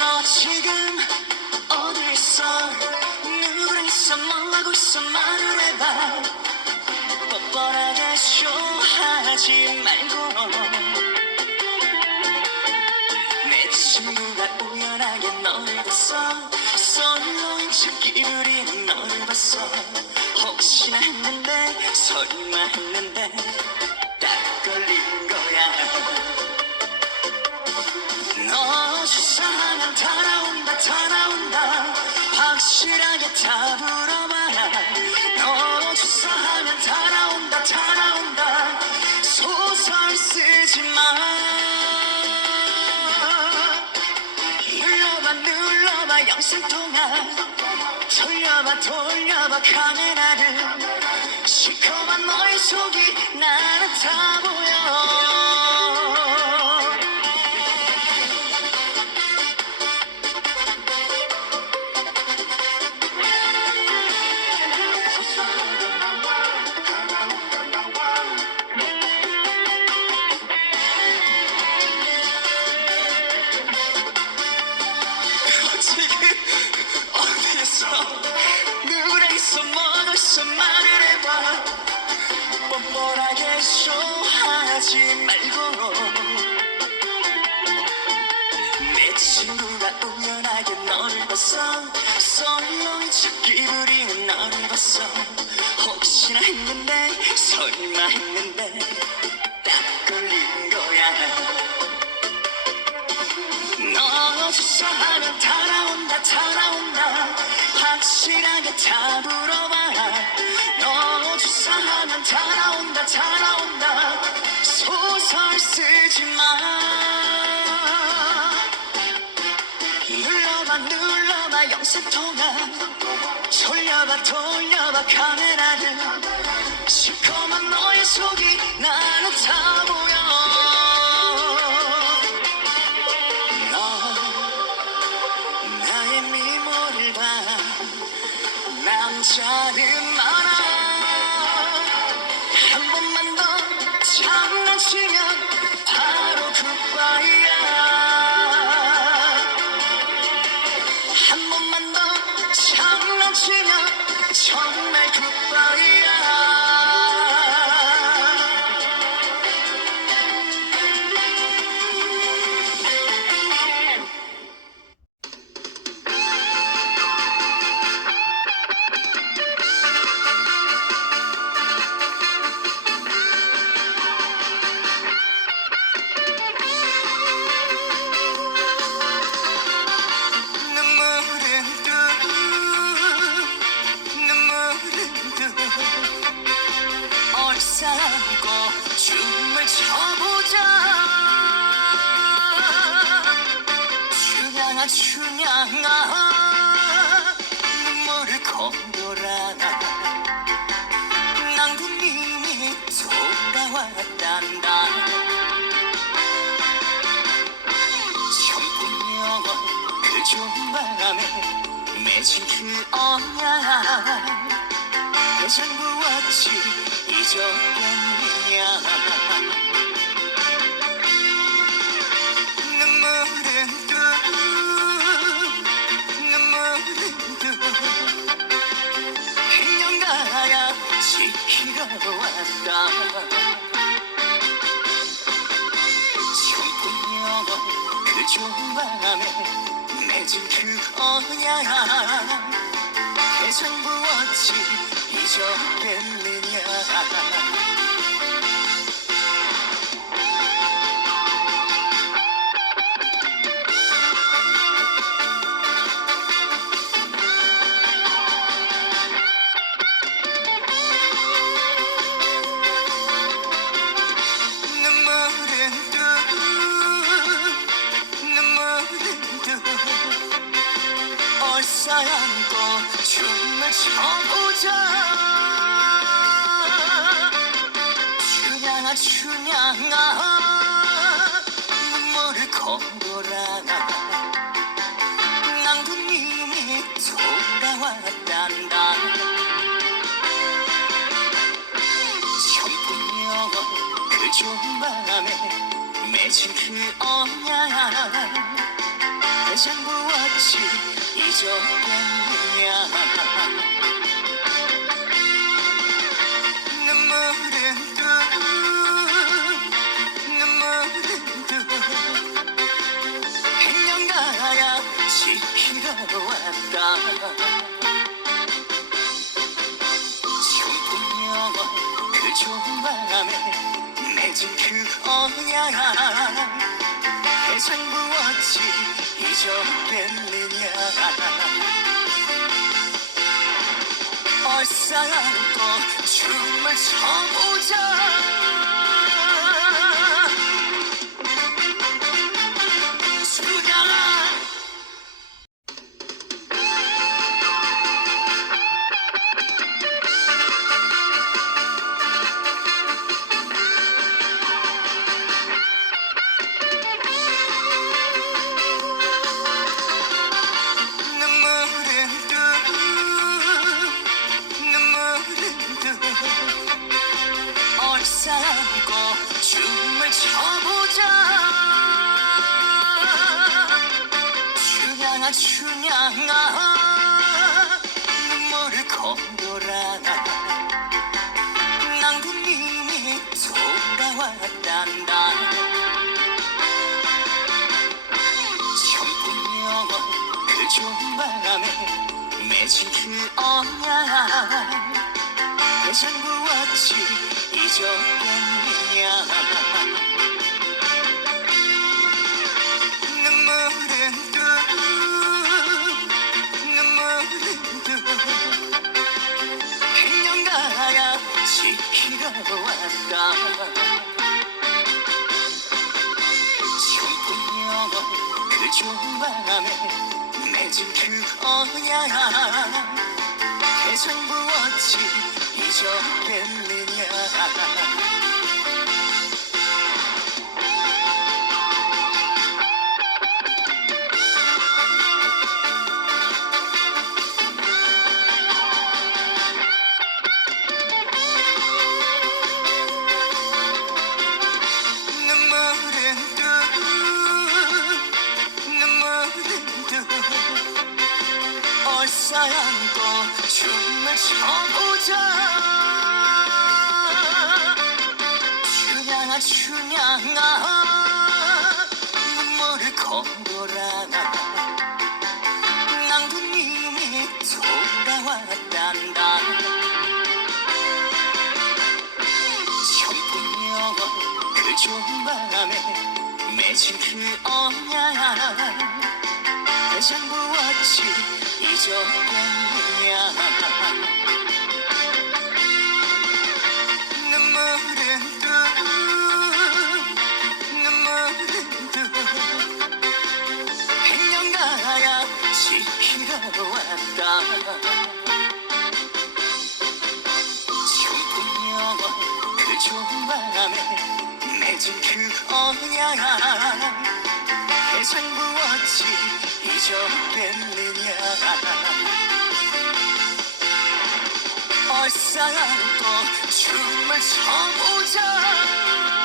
너 지금 어디 있어 누구랑 있어 뭘 하고 있어 봤어. 솔로인 척 기울이는 너를 봤어. 혹시나 했는데 설마 했는데 돌려봐 돌려봐 카메라를 시커먼 너의 속이 나는 다 보여 봤어. 혹시나 했는데 설마 했는데 딱 걸린 거야. 너 주사하면 다 나온다 다 나온다. 확실하게 다 물어봐. 너 주사하면 다 나온다 다 나온다. 소설 쓰지 마. 눌러봐 눌러봐 영상통화 돌려봐 돌려봐 카메라를 시커먼 너의 속이 춤을 춰보자. 춘향아 춘향아. 눈물을 거둬라 낭군님이 돌아왔단다. 천풍영원 그 좋은 바람에 맺힌 그 언약 대장 부었지 잊었 겠느냐 눈물은 뚝 눈물은 뚝 행여가야 지키러 왔다. 천풍영원 그 좋은 바람에 맺은 그 언약. 대장 부었지 춘향아 눈물을 거둬라 낭두님이 돌아왔단다. 천풍여원 그 좋은 밤에 맺힌 그 언약 대장부 어찌 잊어버렸냐 얼싸안고 춤을 춰보자 얼싸안고 춤을 춰보자. 춘향아 춘향아 눈물을 거둬라 낭두님이 돌아왔단다. 천풍여원 그 좋은 밤에 맺힌 그 언약. 대장부 어찌 잊어버렸냐. 눈물은 뚝 눈물은 뚝 행년가야 지키러 왔다. 천풍여원 그 좋은 밤에 맺은 그 언약. 대장부 어찌 춘향아 눈물을 거둬라 낭두님이 돌아왔단다. 천풍여원 그 좋은 밤에 맺힌 그 언약 대장부 어찌 잊어겠느냐 얼싸안고 춤을 춰보자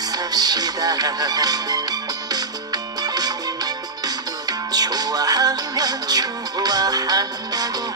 삽시다. 좋아하면 좋아한다고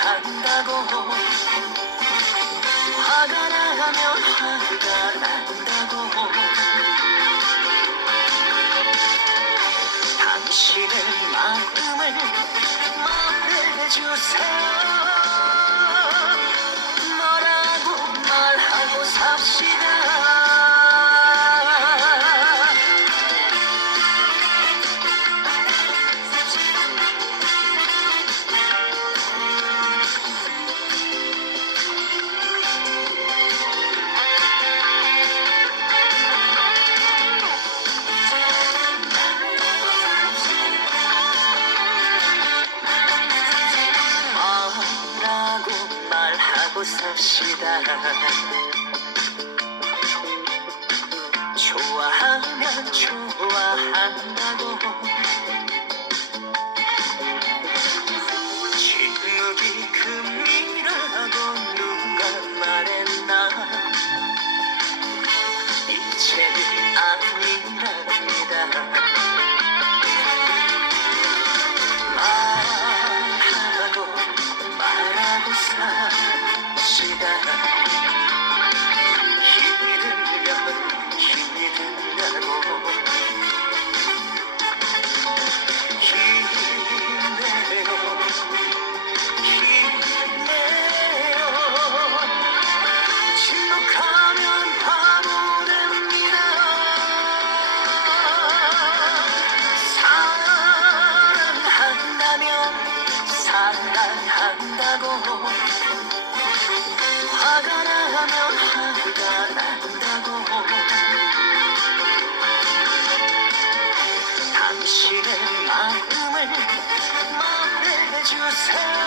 한다고. 화가 나면 화가 난다고. 당신의 마음을 말해주세요. time.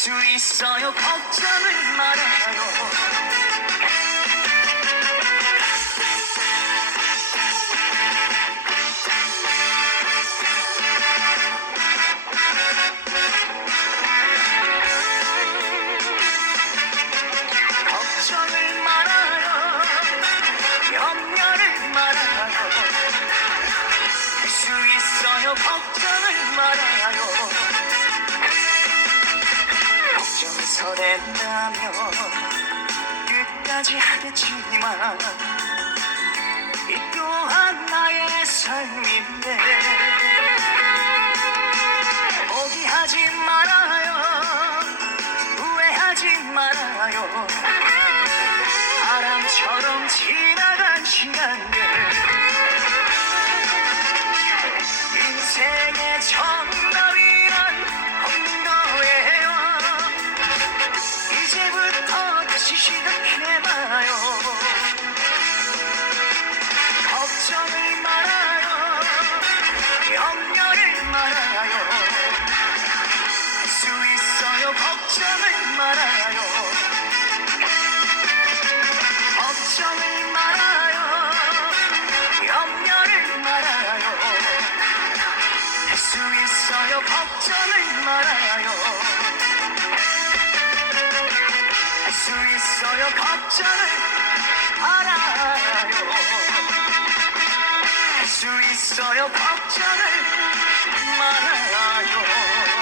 수 있어요. 걱정을 말아요. 걱정을 말아요 염려를 말아요 수 있어요. 걱정을 말아요 설했다면 끝까지 하겠지만 이 또한 나의 삶인데 걱정은 말아요 할 수 있어요 걱정을 말아요. 할 수 있어요 걱정을 말아요